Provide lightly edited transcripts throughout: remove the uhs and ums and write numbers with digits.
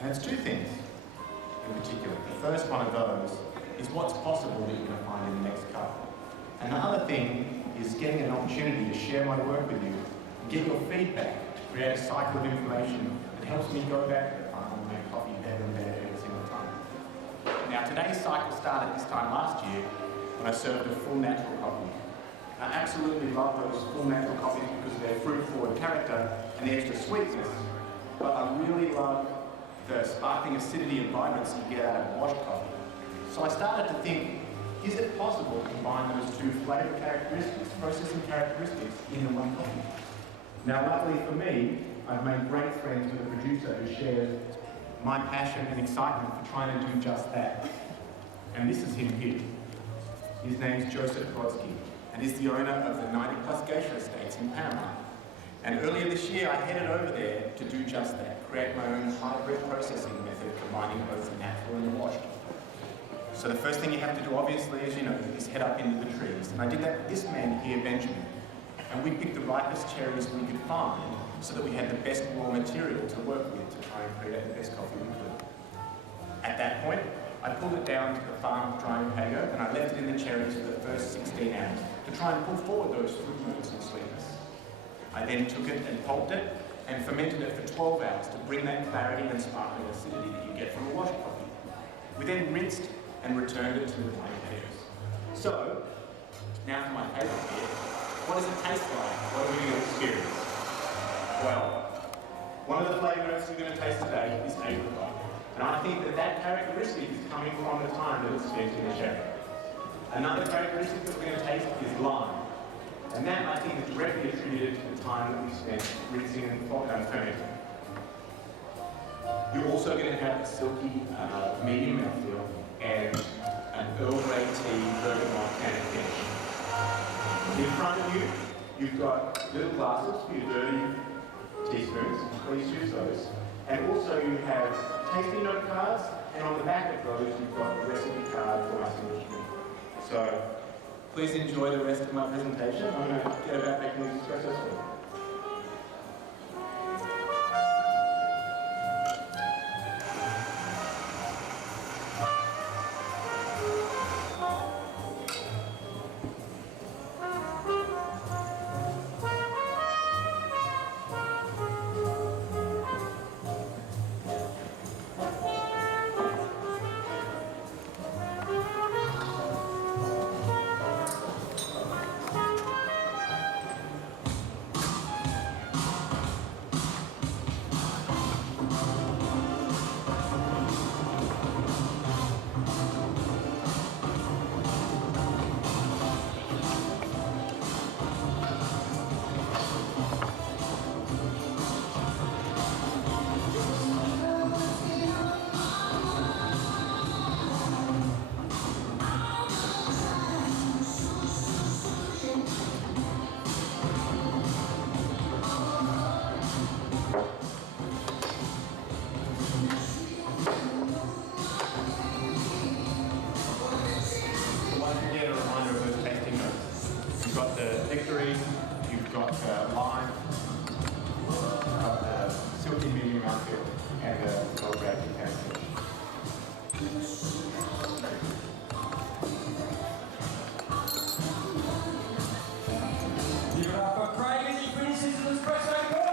And it's two things in particular. The first one of those is what's possible that you're going to find in the next cup. And the other thing is getting an opportunity to share my work with you and get your feedback to create a cycle of information that helps me go back and make coffee better and better every single time. Now today's cycle started this time last year when I served a full natural coffee. I absolutely love those full natural coffees because of their fruit-forward character and the extra sweetness, but I really love the sparkling acidity and vibrancy you get out of washed coffee. So I started to think, is it possible to combine those two flavour characteristics, processing characteristics, in one coffee? Now luckily for me, I've made great friends with a producer who shares my passion and excitement for trying to do just that. And this is him here. His name's Joseph Brodsky, and he's the owner of the 90+ Geisha Estates in Panama. And earlier this year, I headed over there to do just that, create my own hybrid processing method combining both the natural and the washed. So the first thing you have to do, obviously, as you know, is head up into the trees. And I did that with this man here, Benjamin. And we picked the ripest cherries we could find so that we had the best raw material to work with to try and create the best coffee we could. At that point, I pulled it down to the farm drying patio and I left it in the cherries for the first 16 hours to try and pull forward those fruit notes and sweetness. I then took it and pulped it and fermented it for 12 hours to bring that clarity and sparkling acidity that you get from a washed coffee. We then rinsed and returned it to the drying patios. So, now for my favourite here. What does it taste like? What are we going to experience? Well, one of the flavour notes we're going to taste today is apricot. And I think that that characteristic is coming from the time that it's spent in the sherry. Another characteristic that we're going to taste is lime. And that, I think, is directly attributed to the time that we spent rinsing and fermenting. You're also going to have a silky, medium mouthfeel and an Earl Grey tea bergamot cannon finish. In front of you, you've got little glasses for your dirty teaspoons. Please use those. And also you have tasting note cards, and on the back of those you've got a recipe card for my signature. So please enjoy the rest of my presentation. I'm going to get about making these espresso sweet. You've got the Victory, you've got Lime, you've got the Silky Medium Mouthfeel, and the Earl Grey Cannon finish. Give it up for Craig as he finishes the espresso board.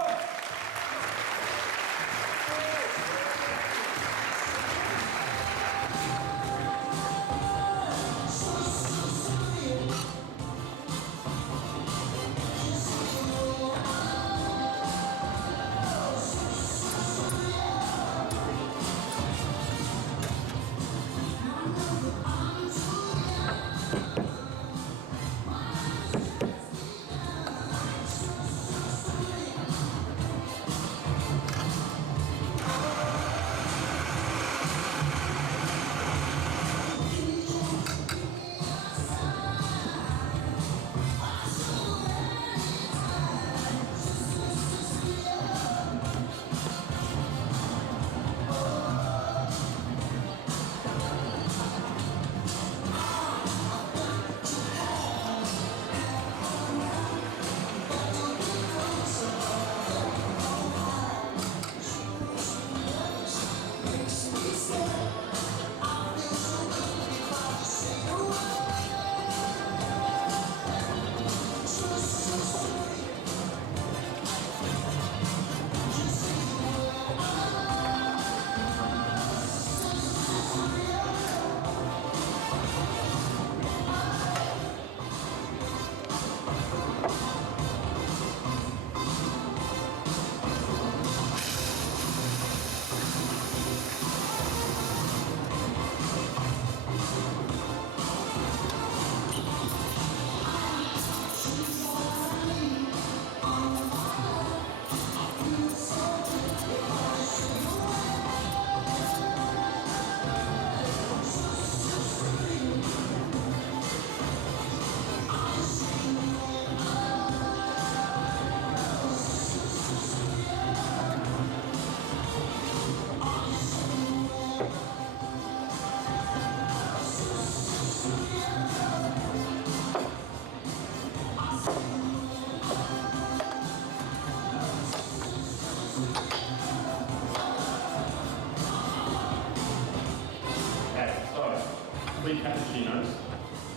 3 cappuccinos.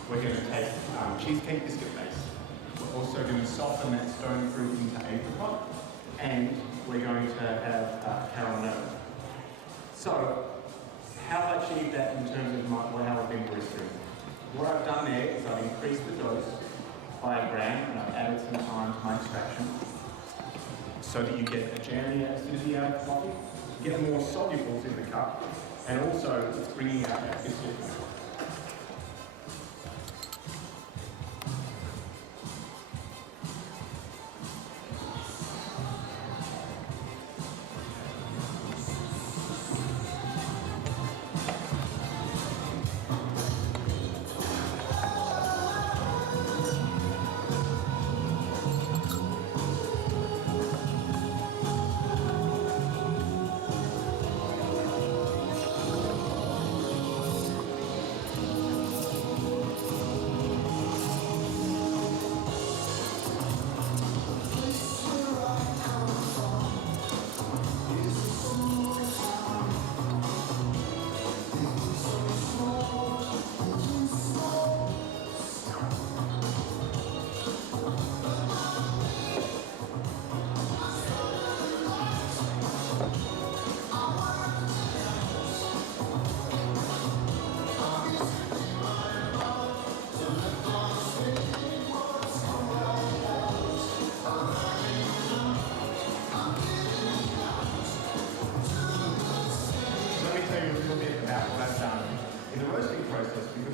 We're going to take cheesecake biscuit base. We're also going to soften that stone fruit into apricot, and we're going to have caramel. So, how have I achieved that in terms of how I've been baristering? What I've done there is I've increased the dose by a gram, and I've added some time to my extraction, so that you get a jammier acidity out of the coffee, you get more solubles in the cup, and also it's bringing out that biscuit.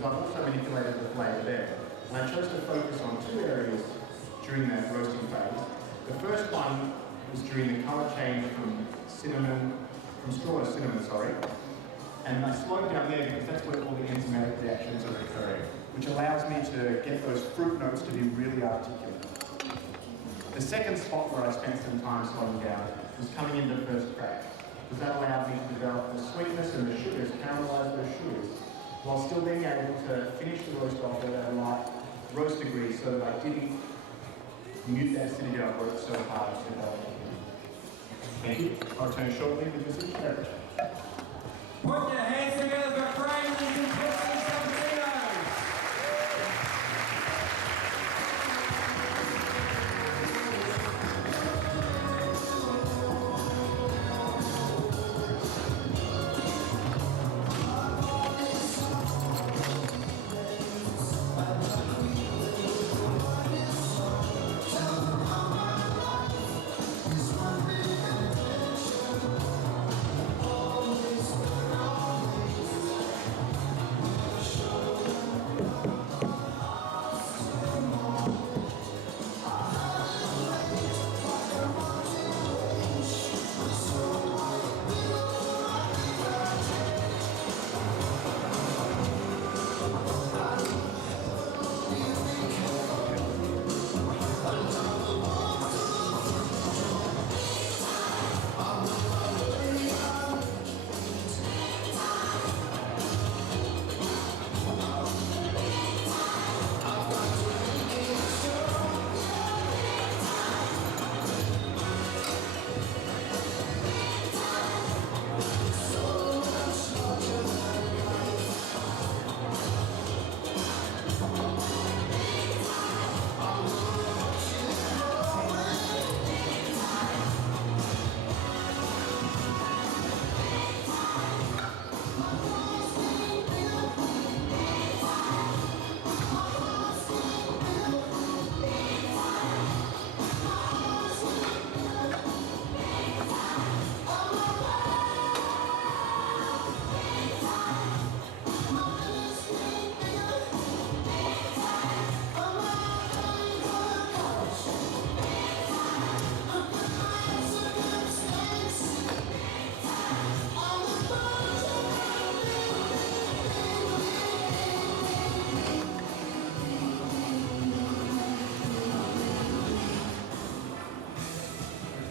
I've also manipulated the flavour there. And I chose to focus on 2 areas during that roasting phase. The first one was during the colour change from straw to cinnamon, And I slowed down there because that's where all the enzymatic reactions are occurring, which allows me to get those fruit notes to be really articulate. The second spot where I spent some time slowing down was coming into first crack, because that allowed me to develop the sweetness and the sugars, caramelize those sugars, while still being able to finish the roast off at a light roast degree so that I didn't mute that acidity I've worked so hard to develop. Thank you. I'll return shortly with your switch beverage. Put your hands together for Franklin and Christmas Cappuccinos.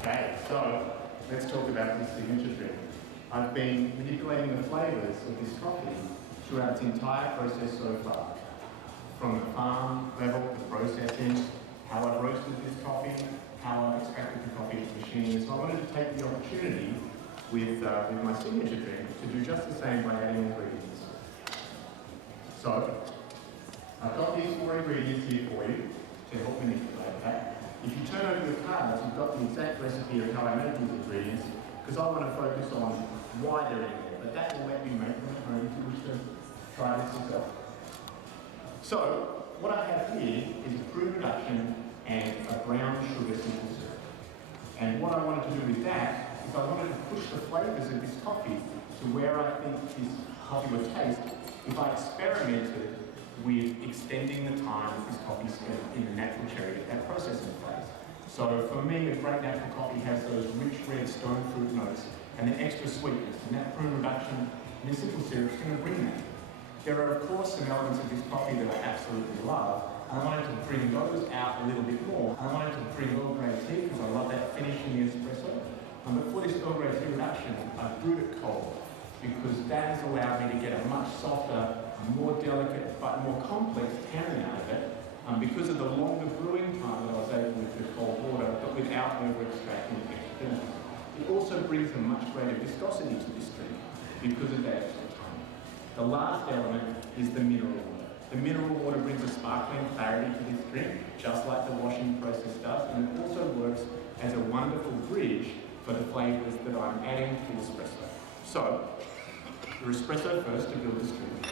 Okay, so let's talk about this signature drink. I've been manipulating the flavours of this coffee throughout its entire process so far. From the farm level, the processing, how I've roasted this coffee, how I've extracted the coffee into the machine. So I wanted to take the opportunity with my signature drink to do just the same by adding ingredients. So, I've got these 4 ingredients here for you to help manipulate that. If you turn over your cards, you've got the exact recipe of how I make these ingredients, because I want to focus on why they're in there, but that will let you make them at home if you wish to try this yourself. So, what I have here is a prune reduction and a brown sugar simple syrup. And what I wanted to do with that is I wanted to push the flavours of this coffee to where I think this coffee would taste if I experimented with extending the time that this coffee spent in the natural cherry at that processing phase. So for me, a great natural coffee has those rich red stone fruit notes and the extra sweetness, and that prune reduction in the simple syrup is going to bring that. There are of course some elements of this coffee that I absolutely love, and I wanted to bring those out a little bit more. I wanted to bring Earl Grey tea because I love that finish in the espresso. But for this Earl Grey tea reduction, I brewed it cold because that has allowed me to get a much softer, more delicate, but more complex tannin out of it because of the longer brewing time that I was able with the cold water, but without over-extracting the extra bitterness. It also brings a much greater viscosity to this drink because of that extra time. The last element is the mineral water. The mineral water brings a sparkling clarity to this drink, just like the washing process does, and it also works as a wonderful bridge for the flavours that I'm adding to the espresso. So, the espresso first to build this drink.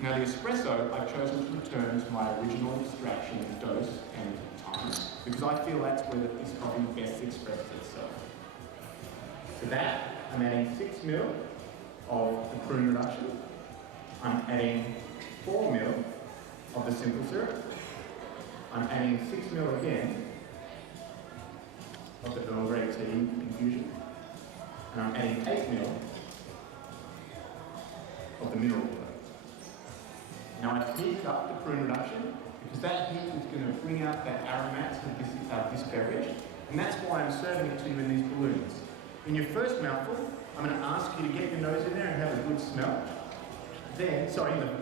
Now the espresso, I've chosen to return to my original extraction dose and time, because I feel that's where this coffee best expresses itself. To that, I'm adding 6 ml of the prune reduction. I'm adding 4 ml of the simple syrup. I'm adding 6 ml again of the Earl Grey tea infusion. And I'm adding 8 ml of the mineral water. Now I've heated up the prune reduction because that heat is going to bring out that aromats of this beverage, and that's why I'm serving it to you in these balloons. In your first mouthful, I'm going to ask you to get your nose in there and have a good smell. Then,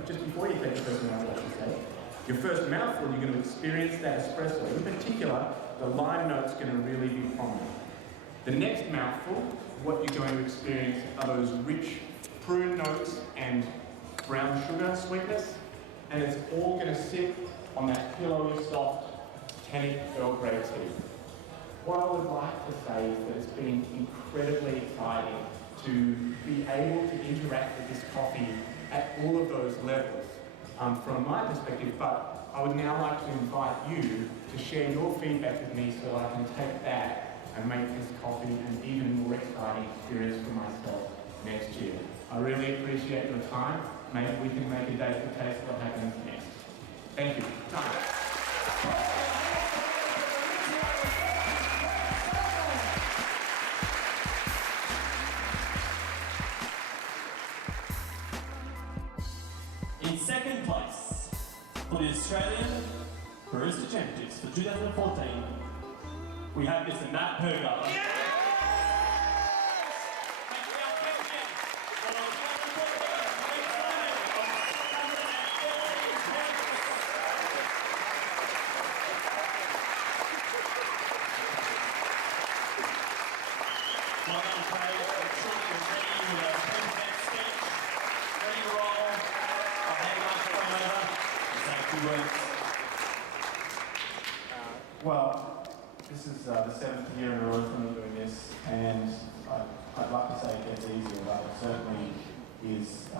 just before you take your first mouthful, I should say, your first mouthful, you're going to experience that espresso. In particular, the lime note's going to really be prominent. The next mouthful, what you're going to experience are those rich prune notes and brown sugar sweetness, and it's all going to sit on that pillowy, soft, tannic Earl Grey tea. What I would like to say is that it's been incredibly exciting to be able to interact with this coffee at all of those levels from my perspective, but I would now like to invite you to share your feedback with me so I can take that and make this coffee an even more exciting experience for myself next year. I really appreciate your time. Maybe we can make a date to taste what happens next. Thank you. In second place for the Australian Barista Championships for 2014, we have Mr. Matt Perger. Well, this is the 7th year in a row for me doing this, and I'd like to say it gets easier, but it certainly is.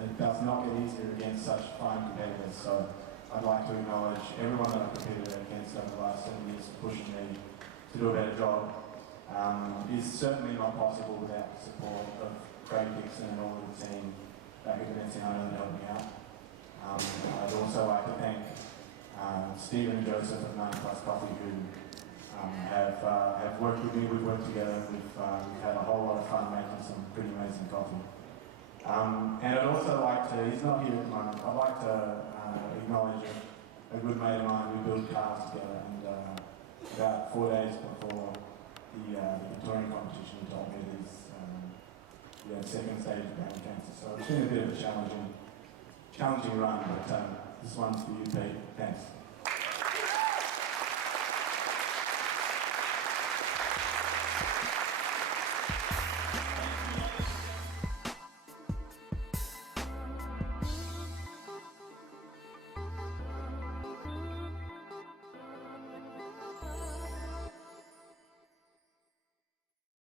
It does not get easier against such fine competitors. So I'd like to acknowledge everyone that I've competed against over the last 7 years for pushing me to do a better job. It's certainly not possible without the support of Craig Dixon and all of the team back at Veneziano that helped me out. I'd also like to thank Stephen and Joseph at 9 Plus Coffee, who have worked with me. We've worked together. We've had a whole lot of fun making some pretty amazing coffee. And I'd also like to, he's not here at the moment, I'd like to acknowledge a good mate of mine. We built cars together, and about 4 days before the Victorian competition, he told me that he had second stage brain cancer. So it's been a bit of a challenging run, but this one's for you, Pete. Thanks.